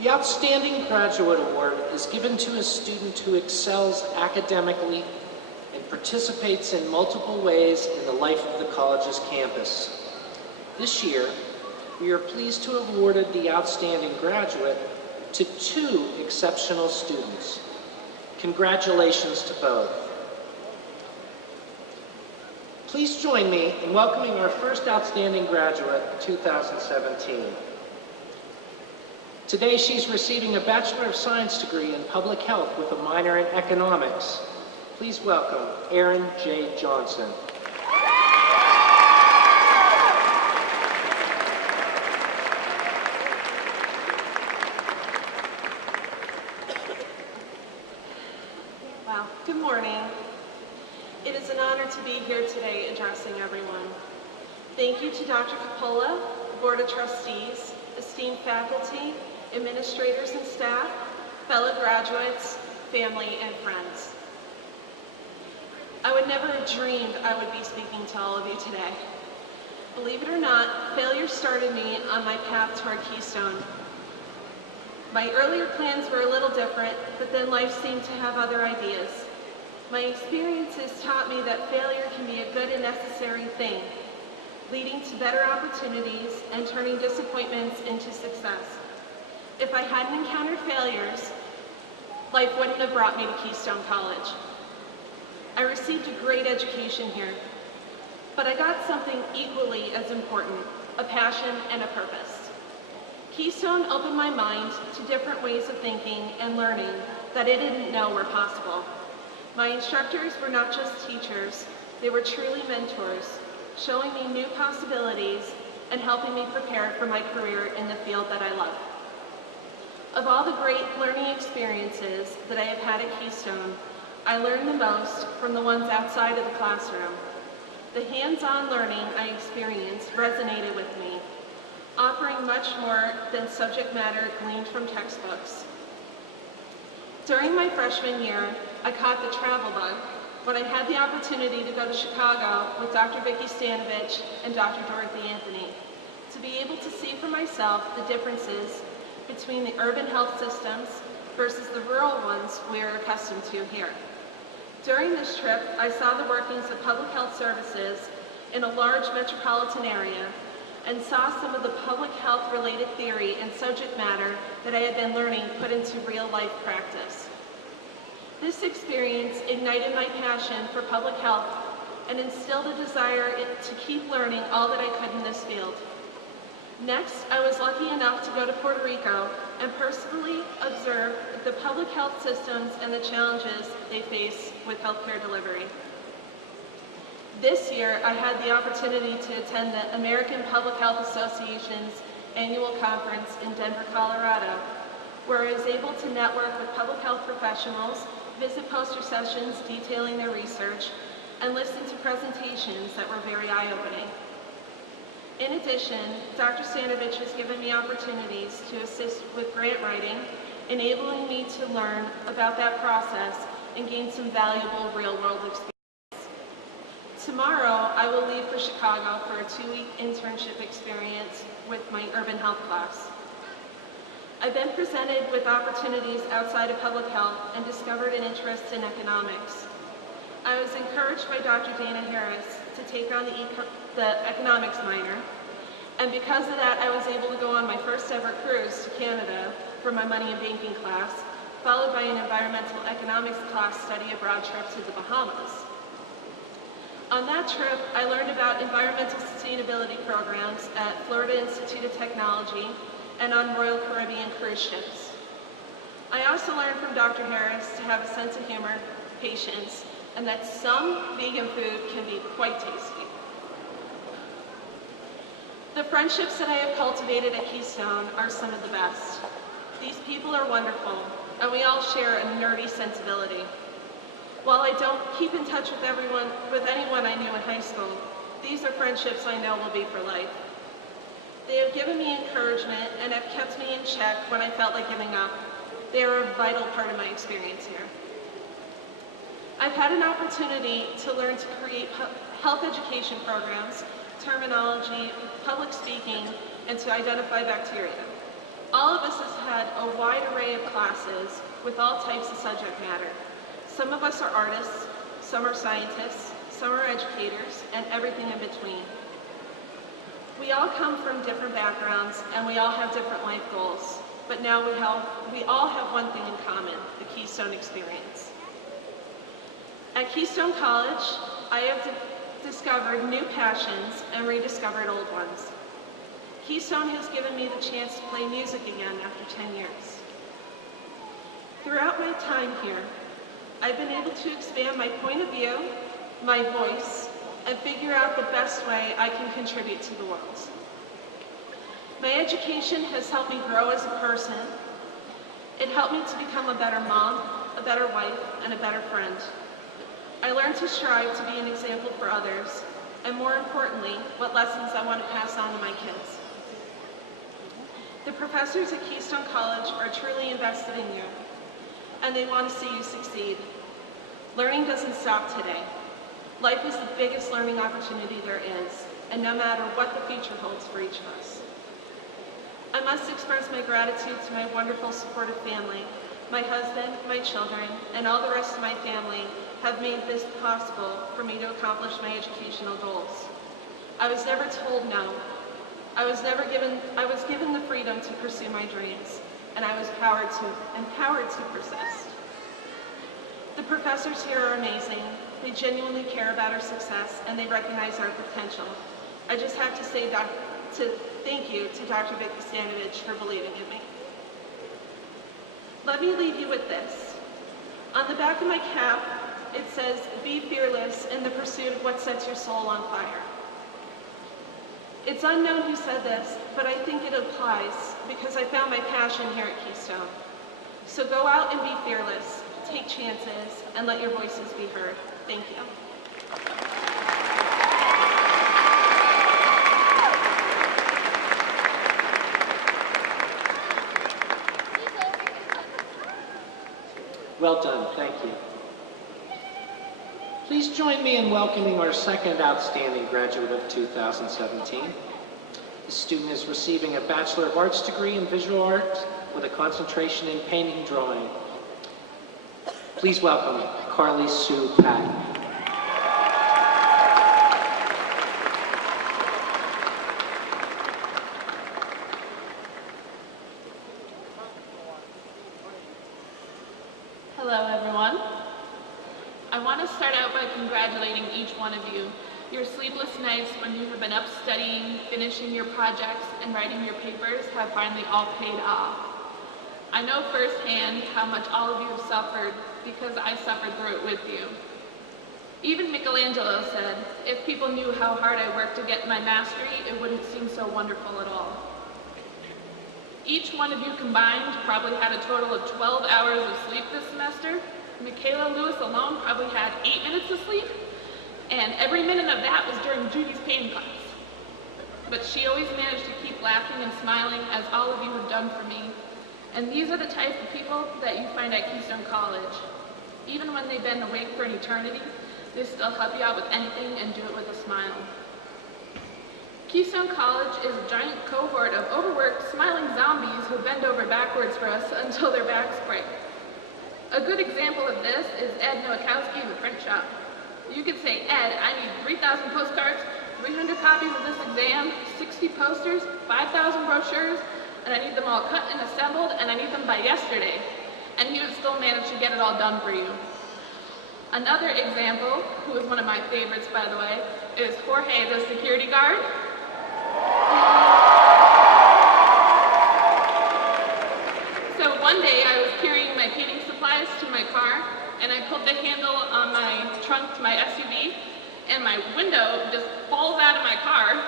The Outstanding Graduate Award is given to a student who excels academically and participates in multiple ways in the life of the college's campus. This year, we are pleased to have awarded the Outstanding Graduate to 2 exceptional students. Congratulations to both. Please join me in welcoming our first Outstanding Graduate of 2017. Today, she's receiving a Bachelor of Science degree in Public Health with a minor in Economics. Please welcome Erin J. Johnson. Wow, good morning. It is an honor to be here today addressing everyone. Thank you to Dr. Coppola, the Board of Trustees, esteemed faculty, administrators and staff, fellow graduates, family, and friends. I would never have dreamed I would be speaking to all of you today. Believe it or not, failure started me on my path toward Keystone. My earlier plans were a little different, but then life seemed to have other ideas. My experiences taught me that failure can be a good and necessary thing, leading to better opportunities and turning disappointments into success. If I hadn't encountered failures, life wouldn't have brought me to Keystone College. I received a great education here, but I got something equally as important, a passion and a purpose. Keystone opened my mind to different ways of thinking and learning that I didn't know were possible. My instructors were not just teachers, they were truly mentors, showing me new possibilities and helping me prepare for my career in the field that I love. Of all the great learning experiences that I have had at Keystone, I learned the most from the ones outside of the classroom. The hands-on learning I experienced resonated with me, offering much more than subject matter gleaned from textbooks. During my freshman year, I caught the travel bug when I had the opportunity to go to Chicago with Dr. Vicki Stanovich and Dr. Dorothy Anthony, to be able to see for myself the differences between the urban health systems versus the rural ones we are accustomed to here. During this trip, I saw the workings of public health services in a large metropolitan area and saw some of the public health related theory and subject matter that I had been learning put into real life practice. This experience ignited my passion for public health and instilled a desire to keep learning all that I could in this field. Next, I was lucky enough to go to Puerto Rico and personally observe the public health systems and the challenges they face with healthcare delivery. This year, I had the opportunity to attend the American Public Health Association's annual conference in Denver, Colorado, where I was able to network with public health professionals, visit poster sessions detailing their research, and listen to presentations that were very eye-opening. In addition, Dr. Stanovich has given me opportunities to assist with grant writing, enabling me to learn about that process and gain some valuable real-world experience. Tomorrow, I will leave for Chicago for a 2-week internship experience with my urban health class. I've been presented with opportunities outside of public health and discovered an interest in economics. I was encouraged by Dr. Dana Harris to take on the economics minor, and because of that, I was able to go on my first ever cruise to Canada for my money and banking class, followed by an environmental economics class study abroad trip to the Bahamas. On that trip, I learned about environmental sustainability programs at Florida Institute of Technology and on Royal Caribbean cruise ships. I also learned from Dr. Harris to have a sense of humor, patience, and that some vegan food can be quite tasty. The friendships that I have cultivated at Keystone are some of the best. These people are wonderful, and we all share a nerdy sensibility. While I don't keep in touch with anyone I knew in high school, these are friendships I know will be for life. They have given me encouragement and have kept me in check when I felt like giving up. They are a vital part of my experience here. I've had an opportunity to learn to create health education programs, terminology, public speaking, and to identify bacteria. All of us has had a wide array of classes with all types of subject matter. Some of us are artists, some are scientists, some are educators, and everything in between. We all come from different backgrounds and we all have different life goals, but now we all have one thing in common, the Keystone experience. At Keystone College, I have discovered new passions and rediscovered old ones. Keystone has given me the chance to play music again after 10 years. Throughout my time here, I've been able to expand my point of view, my voice, and figure out the best way I can contribute to the world. My education has helped me grow as a person. It helped me to become a better mom, a better wife, and a better friend. I learned to strive to be an example for others, and more importantly, what lessons I want to pass on to my kids. The professors at Keystone College are truly invested in you, and they want to see you succeed. Learning doesn't stop today. Life is the biggest learning opportunity there is, and no matter what the future holds for each of us. I must express my gratitude to my wonderful, supportive family. My husband, my children, and all the rest of my family have made this possible for me to accomplish my educational goals. I was never told no. I was given the freedom to pursue my dreams, and I was empowered to persist. The professors here are amazing. They genuinely care about our success, and they recognize our potential. I just have to say thank you to Dr. Vicky Stanovich for believing in me. Let me leave you with this. On the back of my cap, it says, "Be fearless in the pursuit of what sets your soul on fire." It's unknown who said this, but I think it applies because I found my passion here at Keystone. So go out and be fearless, take chances, and let your voices be heard. Thank you. Well done, thank you. Please join me in welcoming our second outstanding graduate of 2017. The student is receiving a Bachelor of Arts degree in Visual Art with a concentration in painting and drawing. Please welcome Carly Sue Patton. Hello, everyone. I want to start out by congratulating each one of you. Your sleepless nights when you have been up studying, finishing your projects, and writing your papers have finally all paid off. I know firsthand how much all of you have suffered because I suffered through it with you. Even Michelangelo said, if people knew how hard I worked to get my mastery, it wouldn't seem so wonderful at all. Each one of you combined probably had a total of 12 hours of sleep this semester. Michaela Lewis alone probably had 8 minutes of sleep, and every minute of that was during Judy's painting class. But she always managed to keep laughing and smiling, as all of you have done for me. And these are the type of people that you find at Keystone College. Even when they've been awake for an eternity, they still help you out with anything and do it with a smile. Keystone College is a giant cohort of overworked, smiling zombies who bend over backwards for us until their backs break. A good example of this is Ed Nowakowski in the print shop. You could say, Ed, I need 3,000 postcards, 300 copies of this exam, 60 posters, 5,000 brochures, and I need them all cut and assembled, and I need them by yesterday. And he would still manage to get it all done for you. Another example, who is one of my favorites, by the way, is Jorge, the security guard. So one day I was carrying my painting supplies to my car, and I pulled the handle on my trunk to my SUV, and my window just falls out of my car.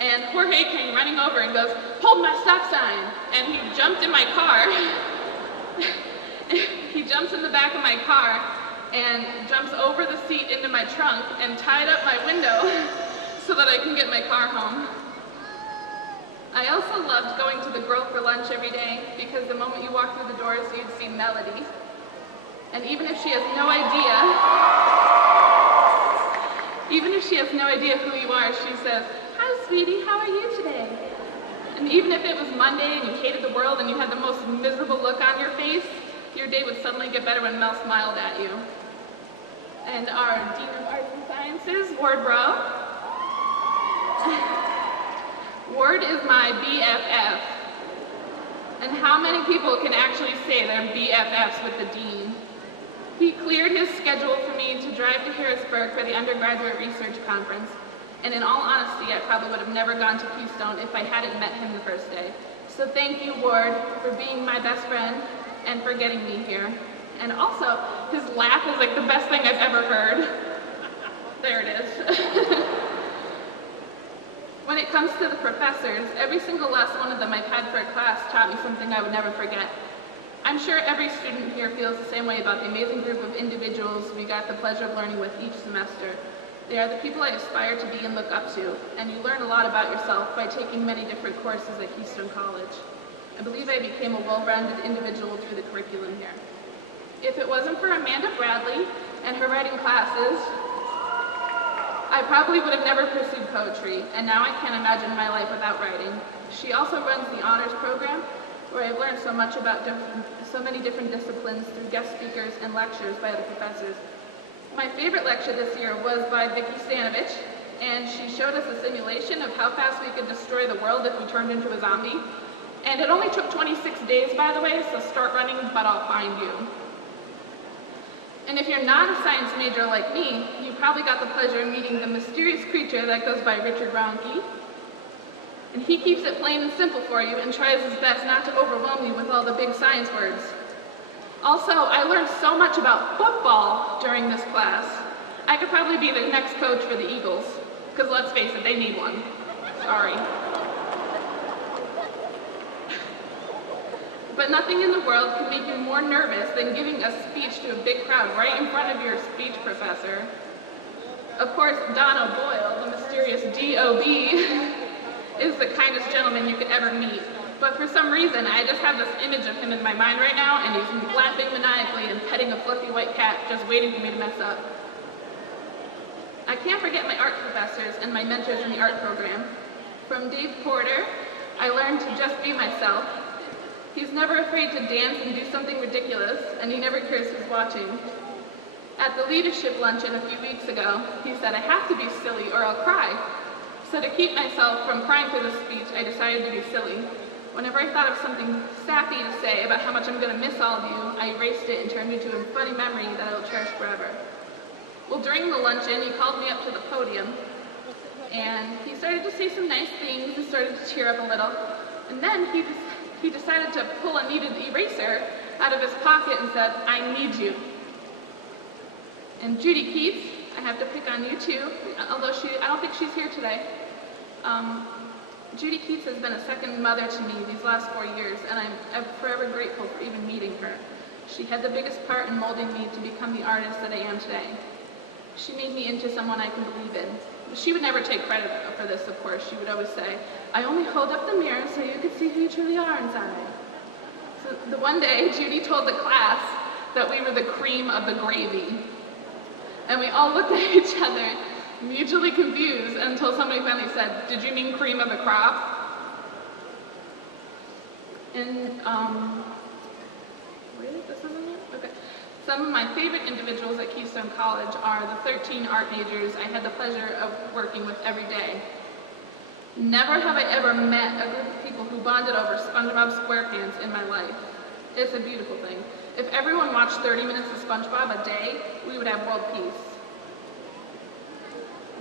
And Jorge came running over and goes, "Hold my stop sign." And he jumped in my car. He jumps in the back of my car and jumps over the seat into my trunk and tied up my window so that I can get my car home. I also loved going to the Grill for lunch every day because the moment you walk through the doors, you'd see Melody. And even if she has no idea who you are, she says, "Hi, sweetie, how are you today?" And even if it was Monday and you hated the world and you had the most miserable look on your face, your day would suddenly get better when Mel smiled at you. And our Dean of Arts and Sciences, Ward Rowe. Ward is my BFF. And how many people can actually say they're BFFs with the Dean? He cleared his schedule for me to drive to Harrisburg for the undergraduate research conference. And in all honesty, I probably would have never gone to Keystone if I hadn't met him the first day. So thank you, Ward, for being my best friend and for getting me here. And also, his laugh is like the best thing I've ever heard. There it is. When it comes to the professors, every single last one of them I've had for a class taught me something I would never forget. I'm sure every student here feels the same way about the amazing group of individuals we got the pleasure of learning with each semester. They are the people I aspire to be and look up to, and you learn a lot about yourself by taking many different courses at Keystone College. I believe I became a well-rounded individual through the curriculum here. If it wasn't for Amanda Bradley and her writing classes, I probably would have never pursued poetry, and now I can't imagine my life without writing. She also runs the honors program, where I've learned so much about so many different disciplines through guest speakers and lectures by other professors. My favorite lecture this year was by Vicki Stanovich, and she showed us a simulation of how fast we could destroy the world if we turned into a zombie. And it only took 26 days, by the way, so start running, but I'll find you. And if you're not a science major like me, you probably got the pleasure of meeting the mysterious creature that goes by Richard Reinke. And he keeps it plain and simple for you and tries his best not to overwhelm you with all the big science words. Also, I learned so much about football during this class. I could probably be the next coach for the Eagles, because let's face it, they need one. Sorry. But nothing in the world can make you more nervous than giving a speech to a big crowd right in front of your speech professor. Of course, Don O'Boyle, the mysterious D.O.B., is the kindest gentleman you could ever meet. But for some reason, I just have this image of him in my mind right now, and he's laughing maniacally and petting a fluffy white cat, just waiting for me to mess up. I can't forget my art professors and my mentors in the art program. From Dave Porter, I learned to just be myself. He's never afraid to dance and do something ridiculous, and he never cares who's watching. At the leadership luncheon a few weeks ago, he said, I have to be silly or I'll cry. So to keep myself from crying through the speech, I decided to be silly. Whenever I thought of something sappy to say about how much I'm going to miss all of you, I erased it and turned it into a funny memory that I will cherish forever. Well, during the luncheon, he called me up to the podium, and he started to say some nice things and started to cheer up a little. And then he decided to pull a kneaded eraser out of his pocket and said, I need you. And Judy Keats, I have to pick on you too, although I don't think she's here today. Judy Keats has been a second mother to me these last 4 years, and I'm forever grateful for even meeting her. She had the biggest part in molding me to become the artist that I am today. She made me into someone I can believe in. She would never take credit for this, of course. She would always say, I only hold up the mirror so you can see who you truly are inside. So the one day, Judy told the class that we were the cream of the gravy. And we all looked at each other, mutually confused, until somebody finally said, did you mean cream of the crop? And, really? This isn't it? Okay. Some of my favorite individuals at Keystone College are the 13 art majors I had the pleasure of working with every day. Never have I ever met a group of people who bonded over SpongeBob SquarePants in my life. It's a beautiful thing. If everyone watched 30 minutes of SpongeBob a day, we would have world peace.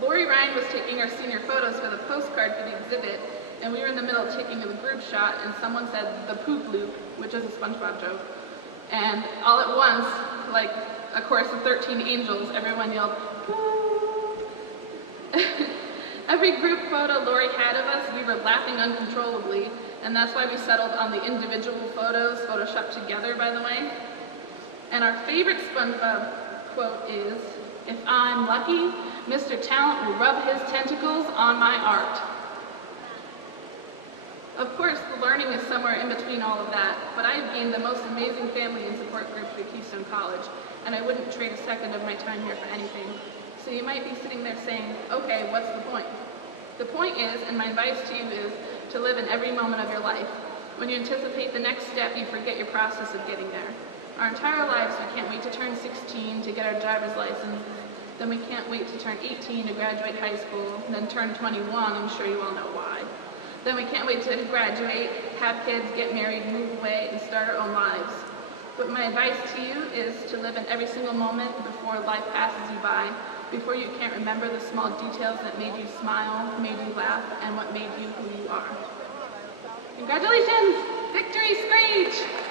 Lori Ryan was taking our senior photos for the postcard for the exhibit, and we were in the middle taking a group shot, and someone said the poop loop, which is a SpongeBob joke. And all at once, like a chorus of 13 angels, everyone yelled, poop. Every group photo Lori had of us, we were laughing uncontrollably, and that's why we settled on the individual photos, photoshopped together, by the way. And our favorite SpongeBob quote is, if I'm lucky, Mr. Talent will rub his tentacles on my art. Of course, the learning is somewhere in between all of that, but I have gained the most amazing family and support group at Keystone College, and I wouldn't trade a second of my time here for anything. So you might be sitting there saying, okay, what's the point? The point is, and my advice to you is, to live in every moment of your life. When you anticipate the next step, you forget your process of getting there. Our entire lives, we can't wait to turn 16 to get our driver's license. Then we can't wait to turn 18 to graduate high school, and then turn 21, I'm sure you all know why. Then we can't wait to graduate, have kids, get married, move away, and start our own lives. But my advice to you is to live in every single moment before life passes you by, before you can't remember the small details that made you smile, made you laugh, and what made you who you are. Congratulations! Victory Screech!